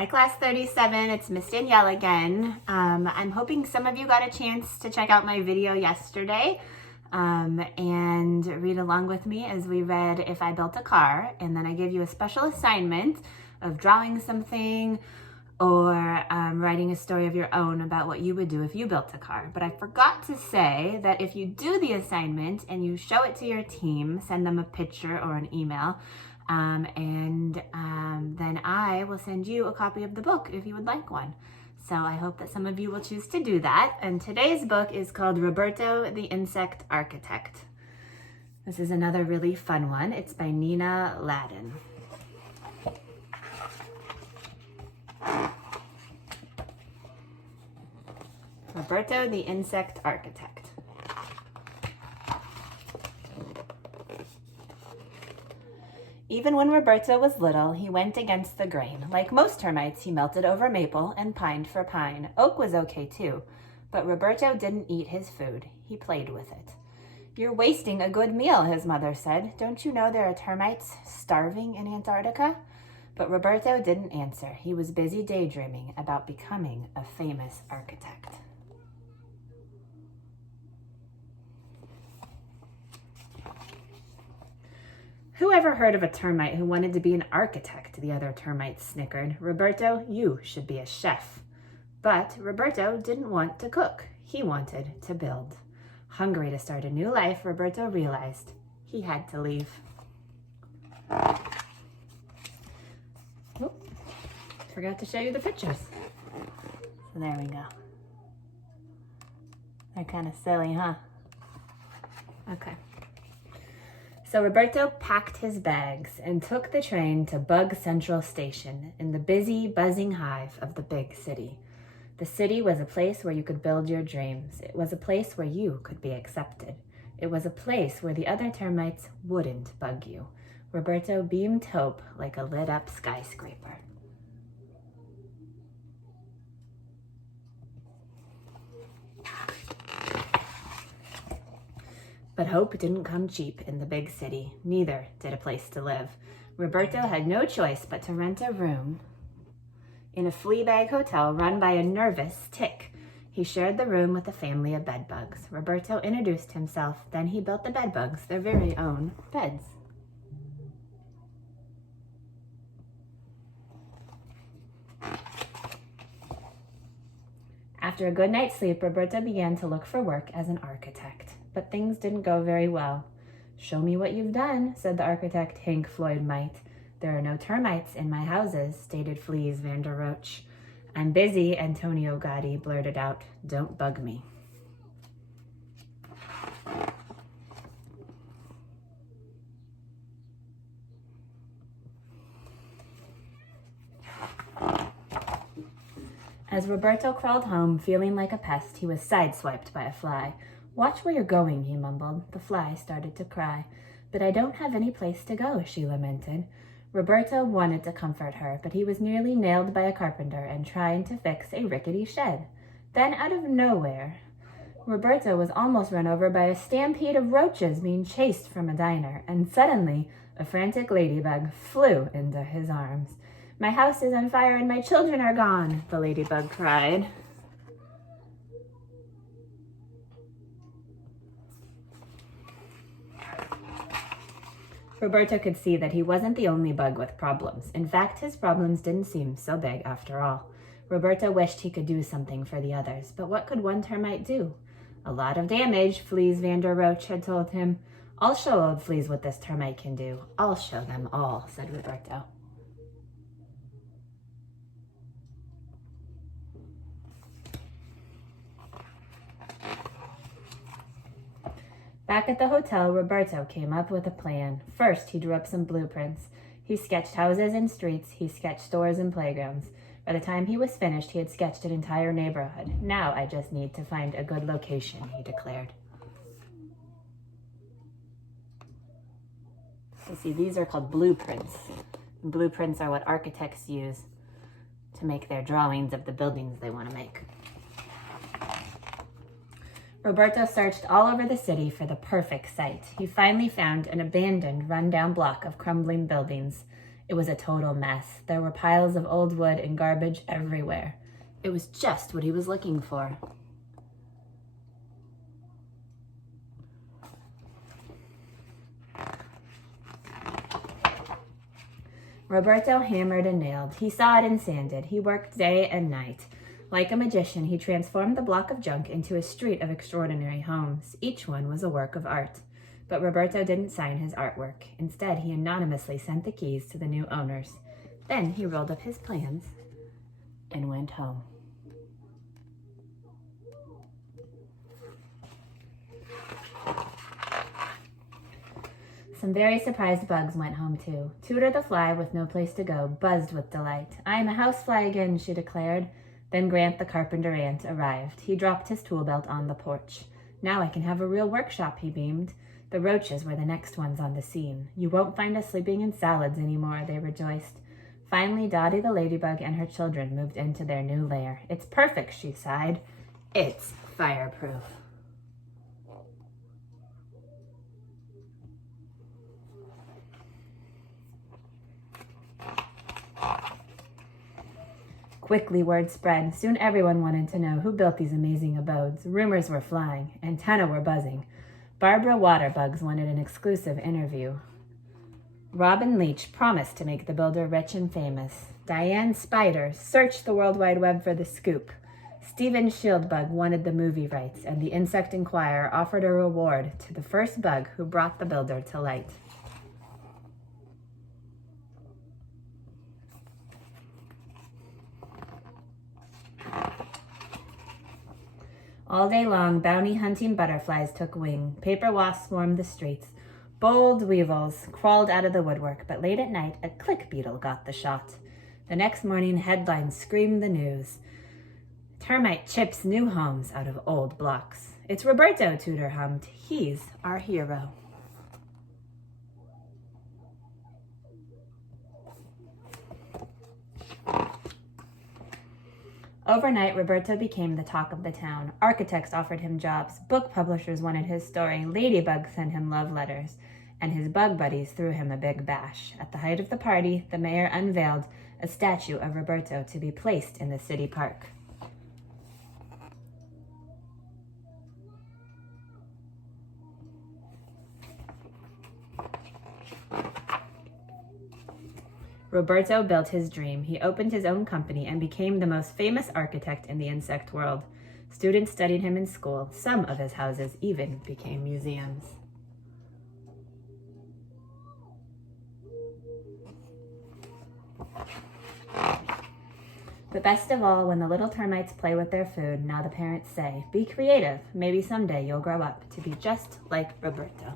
Hi, class 37. It's Miss Danielle again. I'm hoping some of you got a chance to check out my video yesterday and read along with me as we read If I Built a Car, and then I gave you a special assignment of drawing something or writing a story of your own about what you would do if you built a car. But I forgot to say that if you do the assignment and you show it to your team, send them a picture or an email, then I will send you a copy of the book if you would like one. So I hope that some of you will choose to do that. And today's book is called Roberto the Insect Architect. This is another really fun one. It's by Nina Laden. Roberto the Insect Architect. Even when Roberto was little, he went against the grain. Like most termites, he melted over maple and pined for pine. Oak was okay too, but Roberto didn't eat his food. He played with it. "You're wasting a good meal," his mother said. "Don't you know there are termites starving in Antarctica?" But Roberto didn't answer. He was busy daydreaming about becoming a famous architect. "Who ever heard of a termite who wanted to be an architect?" the other termites snickered. "Roberto, you should be a chef." But Roberto didn't want to cook. He wanted to build. Hungry to start a new life, Roberto realized he had to leave. Oh, forgot to show you the pictures. So there we go. They're kind of silly, huh? Okay. So Roberto packed his bags and took the train to Bug Central Station in the busy, buzzing hive of the big city. The city was a place where you could build your dreams. It was a place where you could be accepted. It was a place where the other termites wouldn't bug you. Roberto beamed hope like a lit-up skyscraper. But hope didn't come cheap in the big city. Neither did a place to live. Roberto had no choice but to rent a room in a flea bag hotel run by a nervous tick. He shared the room with a family of bedbugs. Roberto introduced himself, then he built the bedbugs their very own beds. After a good night's sleep, Roberto began to look for work as an architect. But things didn't go very well. "Show me what you've done," said the architect Hank Floyd Might. "There are no termites in my houses," stated Fleas Vander Roach. "I'm busy," Antonio Gotti blurted out. "Don't bug me." As Roberto crawled home, feeling like a pest, he was sideswiped by a fly. "Watch where you're going," he mumbled. The fly started to cry. "But I don't have any place to go," she lamented. Roberto wanted to comfort her, but he was nearly nailed by a carpenter and trying to fix a rickety shed. Then, out of nowhere, Roberto was almost run over by a stampede of roaches being chased from a diner, and suddenly a frantic ladybug flew into his arms. "My house is on fire and my children are gone," the ladybug cried. Roberto could see that he wasn't the only bug with problems. In fact, his problems didn't seem so big after all. Roberto wished he could do something for the others, but what could one termite do? "A lot of damage," Fleas Vander Roach had told him. "I'll show old Fleas what this termite can do. I'll show them all," said Roberto. Back at the hotel, Roberto came up with a plan. First, he drew up some blueprints. He sketched houses and streets. He sketched stores and playgrounds. By the time he was finished, he had sketched an entire neighborhood. "Now I just need to find a good location," he declared. So see, these are called blueprints. Blueprints are what architects use to make their drawings of the buildings they want to make. Roberto searched all over the city for the perfect site. He finally found an abandoned, run-down block of crumbling buildings. It was a total mess. There were piles of old wood and garbage everywhere. It was just what he was looking for. Roberto hammered and nailed. He sawed and sanded. He worked day and night. Like a magician, he transformed the block of junk into a street of extraordinary homes. Each one was a work of art. But Roberto didn't sign his artwork. Instead, he anonymously sent the keys to the new owners. Then he rolled up his plans and went home. Some very surprised bugs went home too. Tooter the fly, with no place to go, buzzed with delight. "I am a housefly again," she declared. Then Grant the carpenter ant arrived. He dropped his tool belt on the porch. "Now I can have a real workshop," he beamed. The roaches were the next ones on the scene. "You won't find us sleeping in salads anymore," they rejoiced. Finally, Dottie the ladybug and her children moved into their new lair. "It's perfect," she sighed. "It's fireproof." Quickly word spread. Soon everyone wanted to know who built these amazing abodes. Rumors were flying. Antennae were buzzing. Barbara Waterbugs wanted an exclusive interview. Robin Leach promised to make the builder rich and famous. Diane Spider searched the World Wide Web for the scoop. Stephen Shieldbug wanted the movie rights, and the Insect Inquirer offered a reward to the first bug who brought the builder to light. All day long, bounty hunting butterflies took wing. Paper wasps swarmed the streets. Bold weevils crawled out of the woodwork, but late at night, a click beetle got the shot. The next morning, headlines screamed the news. Termite chips new homes out of old blocks. "It's Roberto," Tooter hummed. "He's our hero." Overnight, Roberto became the talk of the town. Architects offered him jobs. Book publishers wanted his story. Ladybugs sent him love letters. And his bug buddies threw him a big bash. At the height of the party, the mayor unveiled a statue of Roberto to be placed in the city park. Roberto built his dream. He opened his own company and became the most famous architect in the insect world. Students studied him in school. Some of his houses even became museums. But best of all, when the little termites play with their food, now the parents say, "Be creative. Maybe someday you'll grow up to be just like Roberto."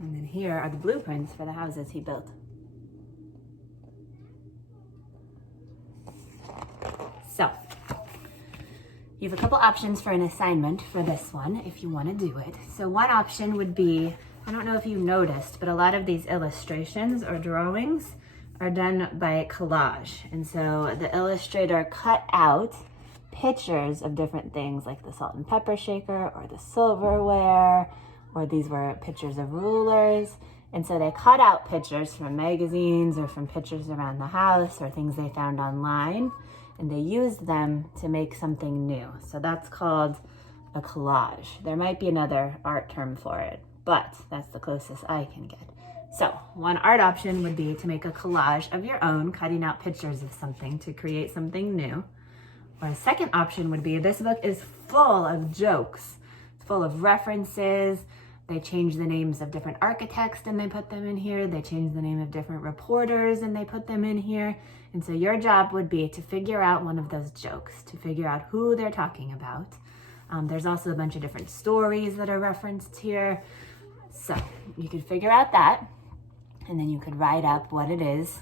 And then here are the blueprints for the houses he built. So, you have a couple options for an assignment for this one if you want to do it. So one option would be, I don't know if you noticed, but a lot of these illustrations or drawings are done by collage. And so the illustrator cut out pictures of different things like the salt and pepper shaker or the silverware, or these were pictures of rulers. And so they cut out pictures from magazines or from pictures around the house or things they found online, and they used them to make something new. So that's called a collage. There might be another art term for it, but that's the closest I can get. So one art option would be to make a collage of your own, cutting out pictures of something to create something new. Or a second option would be, this book is full of jokes. It's full of references. They change the names of different architects and they put them in here. They change the name of different reporters and they put them in here. And so your job would be to figure out one of those jokes, to figure out who they're talking about. There's also a bunch of different stories that are referenced here. So you could figure out that, and then you could write up what it is,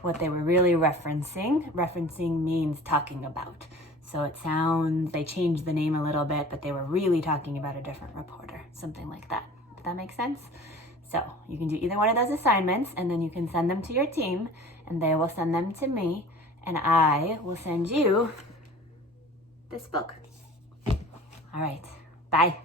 what they were really referencing. Referencing means talking about. So it sounds, they changed the name a little bit, but they were really talking about a different reporter, something like that. Does that make sense? So you can do either one of those assignments, and then you can send them to your team, and they will send them to me, and I will send you this book. All right, bye.